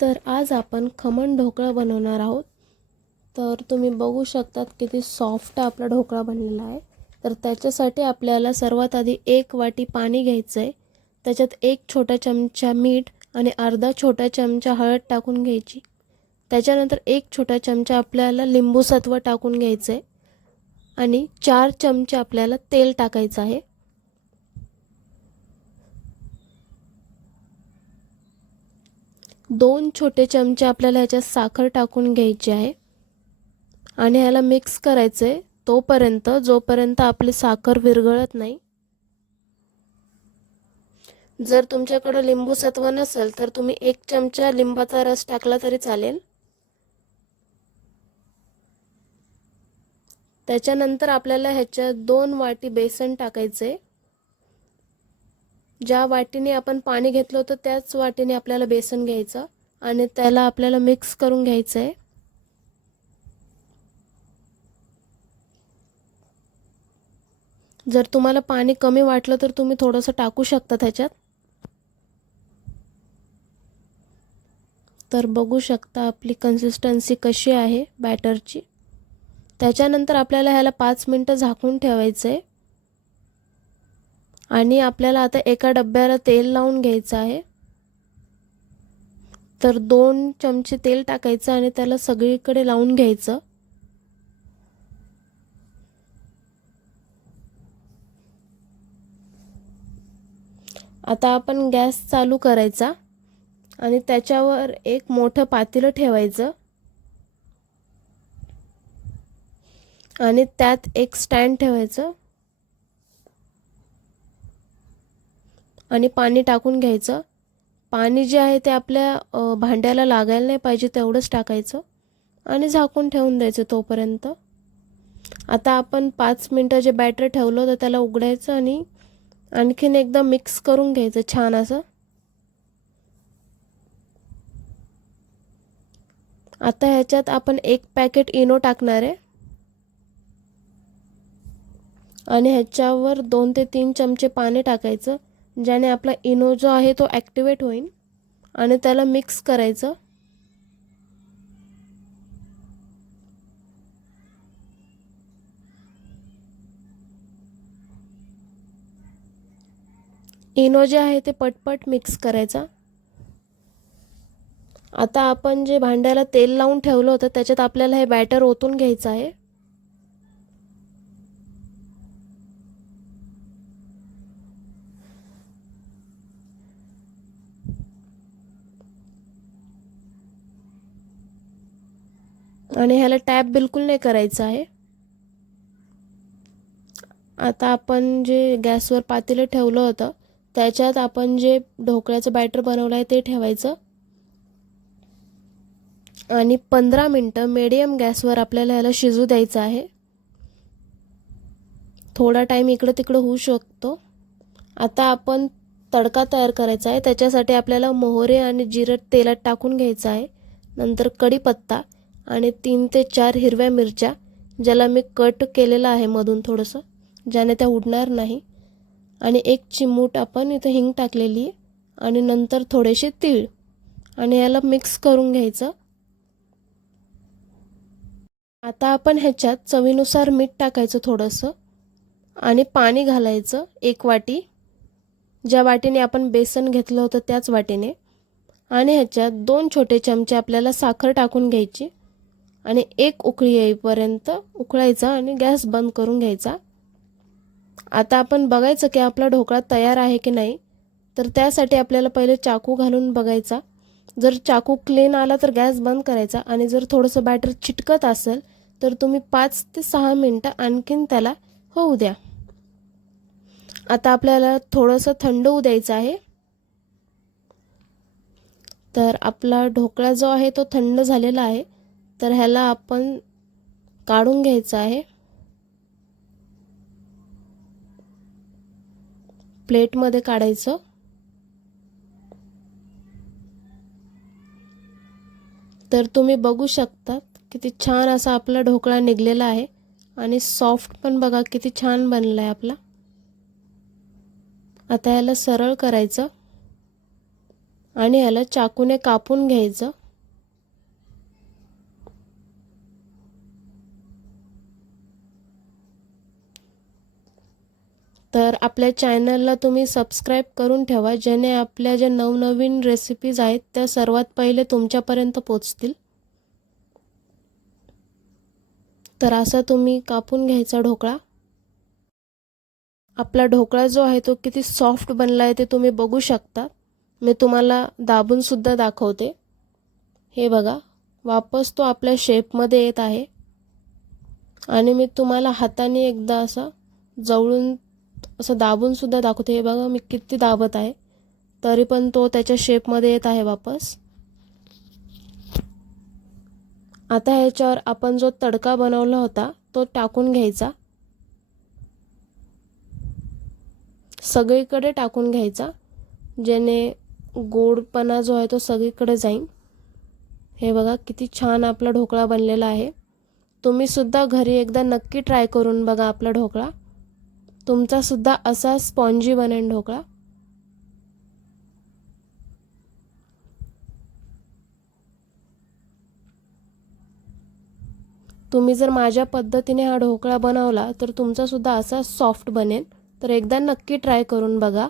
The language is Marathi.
तर आज आपण खमण ढोकळा बनवणार आहोत। तर तुम्ही बघू शकतात किती सॉफ्ट आपला ढोकळा बनलेला आहे। तर त्याच्यासाठी आपल्याला सर्वात आधी 1 वाटी पाणी घ्यायचं आहे। त्याच्यात 1 छोटा चमचा मीठ आणि अर्धा छोटा चमचा हळद टाकून घ्यायची। त्याच्यानंतर 1 छोटा चमचा आपल्याला लिंबू सत्व टाकून घ्यायचं आहे आणि 4 चमचे आपल्याला तेल टाकायचं आहे। 2 छोटे चमचे आपल्याला याच्यात साखर टाकून घ्यायची आहे आणि ह्याला मिक्स करायचं आहे तोपर्यंत जोपर्यंत आपली साखर विरघळत नाही। जर तुमच्याकडे लिंबू सत्व नसेल तर तुम्ही 1 चमचा लिंबाचा रस टाकला तरी चालेल। त्याच्यानंतर आपल्याला ह्याच्यात 2 वाटी बेसन टाकायचे। ज्या वाटीने आपण पाणी घेतलं होतं त्याच वाटीने आपल्याला बेसन घ्यायचं आणि त्याला आपल्याला मिक्स करून घ्यायचं आहे। जर तुम्हाला पाणी कमी वाटलं तर तुम्ही थोडंसं टाकू शकता त्याच्यात। तर बघू शकता आपली कन्सिस्टन्सी कशी आहे बॅटरची। त्याच्यानंतर आपल्याला ह्याला 5 मिनिटं झाकून ठेवायचं आहे आणि आपल्याला आता एका डब्याला तेल लावून घ्यायचं आहे। तर 2 चमचे तेल टाकायचं आणि त्याला सगळीकडे लावून घ्यायचं। आता आपण गॅस चालू करायचा आणि त्याच्यावर एक मोठं पातेलं ठेवायचं आणि त्यात एक स्टँड ठेवायचं आणि पाणी टाकून घ्यायचं। पाणी जे आहे ते आपल्या भांड्याला लागायला नाही पाहिजे तेवढंच टाकायचं आणि झाकून ठेवून द्यायचं तोपर्यंत। आता आपण 5 मिनिटं जे बॅटर ठेवलं होतं त्याला उघडायचं आणि आणखीन एकदा मिक्स करून घ्यायचं छान असं। आता ह्याच्यात आपण 1 पॅकेट इनो टाकणार आहे आणि ह्याच्यावर 2 ते 3 चमचे पाणी टाकायचं ज्याने आपला इनो जो आहे तो ॲक्टिवेट होईल आणि त्याला मिक्स करायचं। इनो जे आहे ते पटपट मिक्स करायचा। आता आपण जे भांड्याला तेल लावून ठेवलं होतं त्याच्यात आपल्याला हे बॅटर ओतून घ्यायचं आहे। आणि ह्याला टॅप बिलकुल नाही करायचं आहे। आता आपण जे गॅसवर पातेलं ठेवलं होतं त्याच्यात आपण जे ढोकळ्याचं बॅटर बनवलं आहे ते ठेवायचं आणि 15 मिनिटं मीडियम गॅसवर आपल्याला ह्याला शिजू द्यायचं आहे। थोडा टाइम इकडं तिकडं होऊ शकतो। आता आपण तडका तयार करायचा आहे। त्याच्यासाठी आपल्याला मोहरी आणि जिरं तेलात टाकून घ्यायचं आहे। नंतर कढीपत्ता आणि 3 ते 4 हिरव्या मिरच्या ज्याला मी कट केलेलं आहे मधून थोडंसं ज्याने त्या उडणार नाही आणि 1 चिमूट आपण इथे हिंग टाकलेली आहे आणि नंतर थोडेसे तीळ आणि याला मिक्स करून घ्यायचं। आता आपण ह्याच्यात चवीनुसार मीठ टाकायचं थोडंसं आणि पाणी घालायचं 1 वाटी ज्या वाटीने आपण बेसन घेतलं होतं त्याच वाटीने आणि ह्याच्यात 2 छोटे चमचे आपल्याला साखर टाकून घ्यायची आणि 1 उकळी येईपर्यंत उकळायचा आणि गॅस बंद करून घ्यायचा। आता आपण बघायचं की आपला ढोकळा तयार आहे की नाही। तर त्यासाठी आपल्याला पहिले चाकू घालून बघायचा। जर चाकू क्लीन आला तर गॅस बंद करायचा आणि जर थोडंसं बॅटर चिटकत असेल तर तुम्ही 5 ते 6 मिनिटं आणखीन त्याला होऊ द्या। आता आपल्याला थोडंसं थंड होऊ द्यायचं आहे। तर आपला ढोकळा जो आहे तो थंड झालेला आहे। तर ह्याला आपण काढून घ्यायचं आहे। प्लेटमध्ये काढायचं। तर तुम्ही बघू शकता किती छान असा आपला ढोकळा निघलेला आहे आणि सॉफ्ट पण बघा किती छान बनला आहे आपला। आता याला सरळ करायचं आणि याला चाकूने कापून घ्यायचं. तर आपल्या चॅनलला तुम्ही सबस्क्राईब करून ठेवा, जेणे आपल्या ज्या नवनवीन रेसिपीज आहेत त्या सर्वात पहिले तुमच्यापर्यंत पोहोचतील. तर असा तुम्ही कापून घ्यायचा ढोकळा. आपला ढोकळा जो आहे तो किती सॉफ्ट बनला आहे ते तुम्ही बघू शकता. मी तुम्हाला दाबून सुद्धा दाखवते. हे बघा, वापस तो आपल्या शेपमध्ये येत आहे. आणि मी तुम्हाला हाताने एकदा असं जवळून असं दाबून सुद्धा दाखवते. हे बघा, मी किती दाबत आहे तरी पण तो त्याच्या शेपमध्ये येत आहे वापस. आता ह्याच्यावर आपण जो तडका बनवला होता तो टाकून घ्यायचा. सगळीकडे टाकून घ्यायचा, जेणे गोडपणा जो आहे तो सगळीकडे जाईल. हे बघा किती छान आपला ढोकळा बनलेला आहे. तुम्ही सुद्धा घरी एकदा नक्की ट्राय करून बघा आपला ढोकळा. तुमचा सुद्धा असा स्पॉन्जी बनेल ढोकळा. तुम्ही जर माझ्या पद्धतीने हा ढोकळा बनवला तर तुमचा सुद्धा असा सॉफ्ट बनेल. तर एकदा नक्की ट्राय करून बघा.